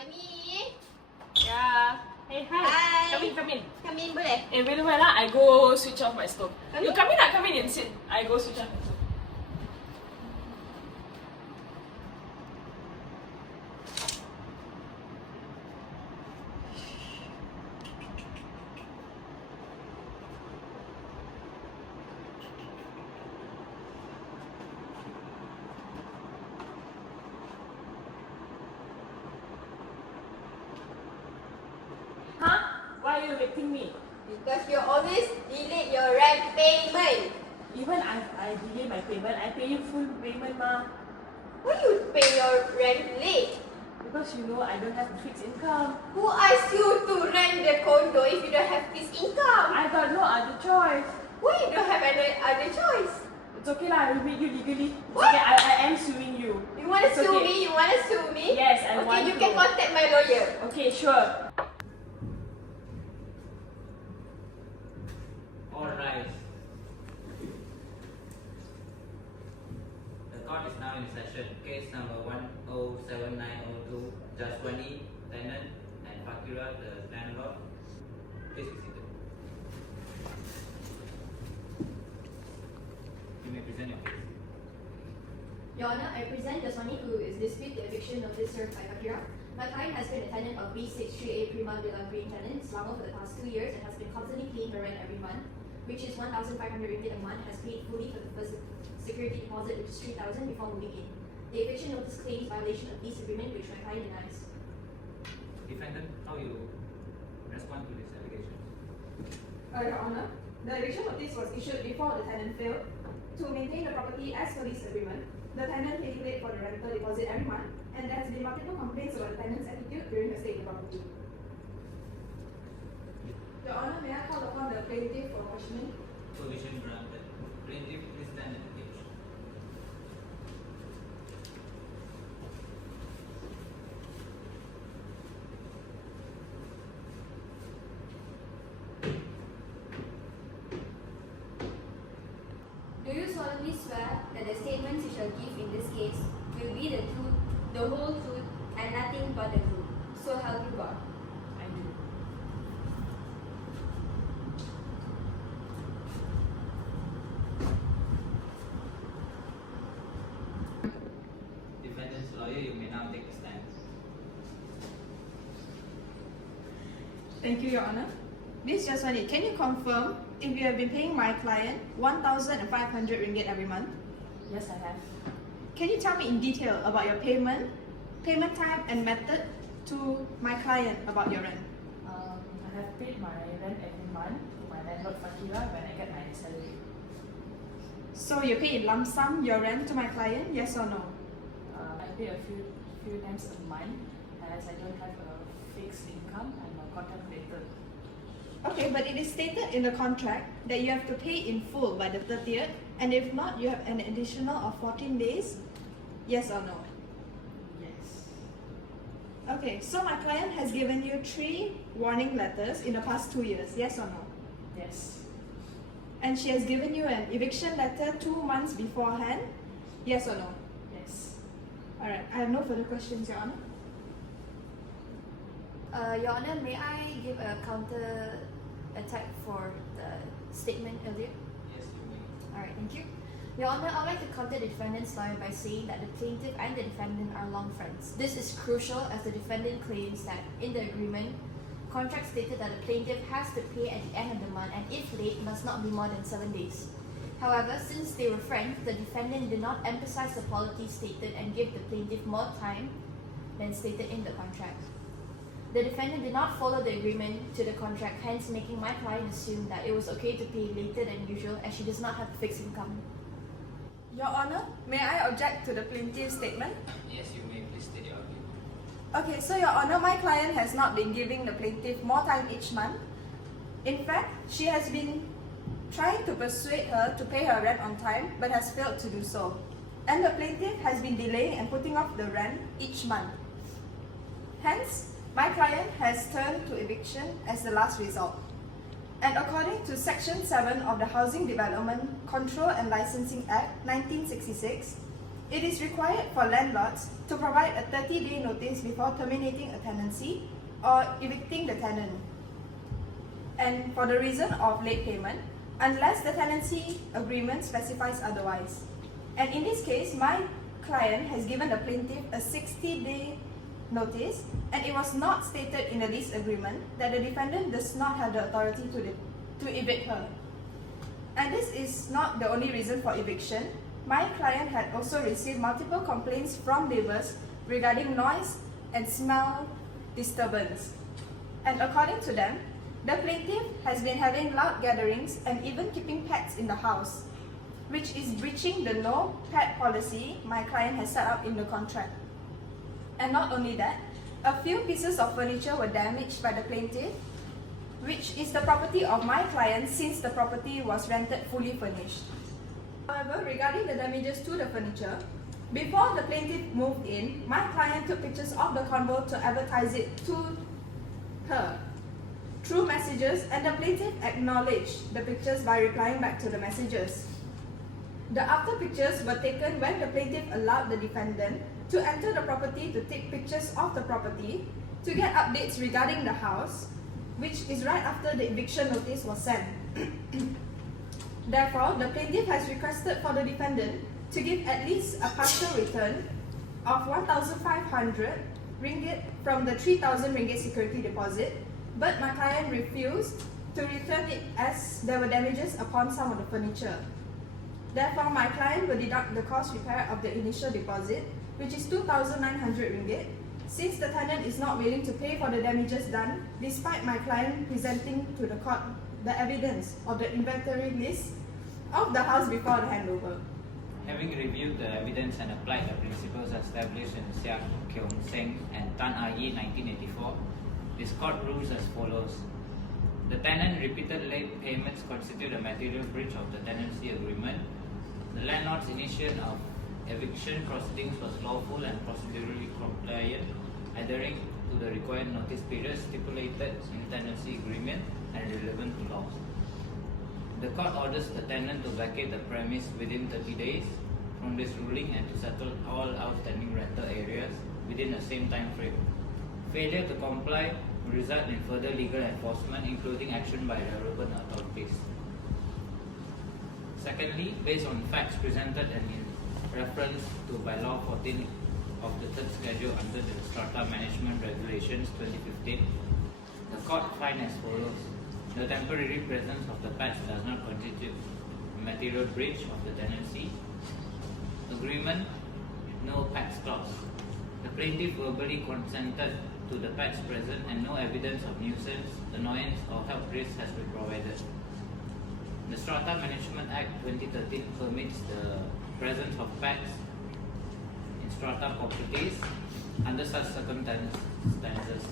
Johnny. Yeah. Hey, hi. Hi. Come in, come in. Come in boleh? Eh, wait a minute, I go switch off my stove. Come You in. come in, come in and sit. I go switch off my stove. Huh? Why are you waiting me? Because you always delete your rent payment. Even I delay my payment, I pay you full payment ma. Why you pay your rent late? Because you know I don't have fixed income. Who asked you to rent the condo if you don't have this income? I got no other choice. Why you don't have any other choice? It's okay lah, I will meet you legally. It's What? okay, I am suing you. You want to It's sue okay. me? You want to sue me? Yes, I okay, want you to. can contact my lawyer. Okay, sure. All rise. The court is now in session. Case number 107902, Jaswani, tenant, and Fakira, the landlord. Please be seated. You may present your case. Your Honor, I present Jaswani, who is dispute the eviction notice served by Fakira. My client has been a tenant of B63A Prima Villa Green tenant Selangor for the past 2 years and has been constantly paying her rent every month, which is 1,500 ringgit a month, has paid fully for the first security deposit, which is 3,000 before moving in. The eviction notice claims violation of lease agreement, which my client denies. Defendant, how you respond to these allegations? Your Honor, the eviction notice was issued before the tenant failed to maintain the property as per lease agreement. The tenant paid late for the rental deposit every month, and there has been multiple complaints about the tenant's attitude during the stay in the property. Your Honor, may I call upon the plaintiff for questioning? Permission granted. Plaintiff, please stand at attention. Do you solemnly swear that the statements you shall give in this case will be the truth, the whole truth, and nothing but the truth? So help you God. I do. Defendant's lawyer, you may now take a stand. Thank you, Your Honor. Ms. Jaswani, can you confirm if you have been paying my client 1,500 ringgit every month? Yes, I have. Can you tell me in detail about your payment time, and method to my client about your rent? I have paid my rent every month to my landlord Fakira when I get my salary. So you pay in lump sum your rent to my client, yes or no? I pay a few times a month as I don't have a fixed income. I'm a content creator. Okay, but it is stated in the contract that you have to pay in full by the 30th, and if not, you have an additional of 14 days, yes or no? Yes. Okay, so my client has given you 3 warning letters in the past 2 years, yes or no? Yes. And she has given you an eviction letter 2 months beforehand, yes or no? Yes. Alright, I have no further questions, Your Honor. Your Honor, may I give a counter attack for the statement earlier? Yes, you may. Alright, thank you. Your Honor, I would like to counter the defendant's lawyer by saying that the plaintiff and the defendant are long friends. This is crucial as the defendant claims that in the agreement, contract stated that the plaintiff has to pay at the end of the month and if late must not be more than 7 days. However, since they were friends, the defendant did not emphasize the policy stated and give the plaintiff more time than stated in the contract. The defendant did not follow the agreement to the contract, hence making my client assume that it was okay to pay later than usual as she does not have fixed income. Your Honor, may I object to the plaintiff's statement? Yes, you may. Please state your argument. Okay, so Your Honor, my client has not been giving the plaintiff more time each month. In fact, she has been trying to persuade her to pay her rent on time but has failed to do so. And the plaintiff has been delaying and putting off the rent each month. Hence, my client has turned to eviction as the last resort. And according to Section 7 of the Housing Development Control and Licensing Act 1966, It is required for landlords to provide a 30-day notice before terminating a tenancy or evicting the tenant, and for the reason of late payment, unless the tenancy agreement specifies otherwise. And in this case, my client has given the plaintiff a 60-day notice, and it was not stated in the lease agreement that the defendant does not have the authority to evict her. And this is not the only reason for eviction. My client had also received multiple complaints from neighbors regarding noise and smell disturbance. And according to them, the plaintiff has been having loud gatherings and even keeping pets in the house, which is breaching the no pet policy my client has set up in the contract. And not only that, a few pieces of furniture were damaged by the plaintiff, which is the property of my client since the property was rented fully furnished. However, regarding the damages to the furniture, before the plaintiff moved in, my client took pictures of the condo to advertise it to her through messages, and the plaintiff acknowledged the pictures by replying back to the messages. The after pictures were taken when the plaintiff allowed the defendant to enter the property to take pictures of the property to get updates regarding the house, which is right after the eviction notice was sent. Therefore, the plaintiff has requested for the defendant to give at least a partial return of 1,500 ringgit from the 3,000 ringgit security deposit, but my client refused to return it as there were damages upon some of the furniture. Therefore, my client will deduct the cost repair of the initial deposit, which is 2,900 ringgit, since the tenant is not willing to pay for the damages done, despite my client presenting to the court the evidence of the inventory list of the house before the handover. Having reviewed the evidence and applied the principles established in Siak Keong Seng and Tan Ah Yi 1984, this court rules as follows. The tenant repeated late payments constitute a material breach of the tenancy agreement. The landlord's initiation of eviction proceedings was lawful and procedurally compliant, adhering to the required notice period stipulated in tenancy agreement and relevant to law. The court orders the tenant to vacate the premise within 30 days from this ruling and to settle all outstanding rental areas within the same time frame. Failure to comply will result in further legal enforcement, including action by relevant authorities. Secondly, based on facts presented and in reference to by Law 14 of the third schedule under the Strata Management Regulations 2015, the court finds as follows. The temporary presence of the pets does not constitute a material breach of the tenancy agreement. No pets clause. The plaintiff verbally consented to the pets present and no evidence of nuisance, annoyance or health risk has been provided. The Strata Management Act 2013 permits the presence of pets in strata properties under such circumstances,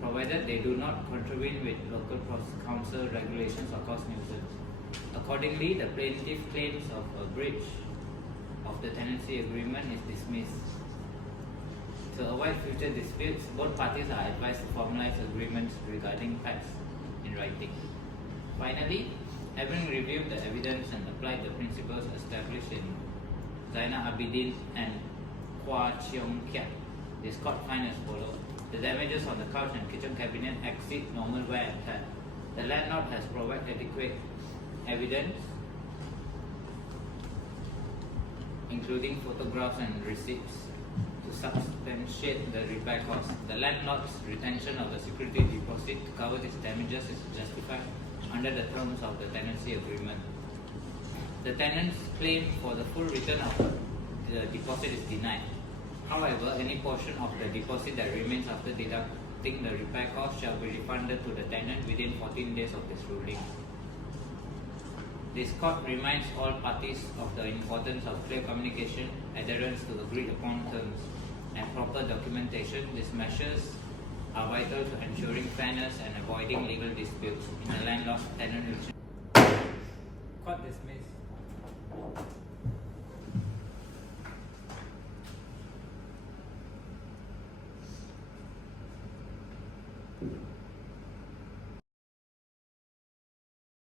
provided they do not contravene with local council regulations or cause nuisance. Accordingly, the plaintiff claims of a breach of the tenancy agreement is dismissed. To avoid future disputes, both parties are advised to formalize agreements regarding pets in writing. Finally, having reviewed the evidence and applied the principles established in Zainal Abidin and Kwa Cheong Kiat, this court finds as follows. The damages on the couch and kitchen cabinet exceed normal wear and tear. The landlord has provided adequate evidence, including photographs and receipts, to substantiate the repair cost. The landlord's retention of the security deposit to cover these damages is justified under the terms of the tenancy agreement. The tenant's claim for the full return of the deposit is denied. However, any portion of the deposit that remains after deducting the repair cost shall be refunded to the tenant within 14 days of this ruling. This court reminds all parties of the importance of clear communication, adherence to agreed upon terms, and proper documentation. These measures are vital to ensuring fairness and avoiding legal disputes in the landlord-tenant relationship. Court dismissed.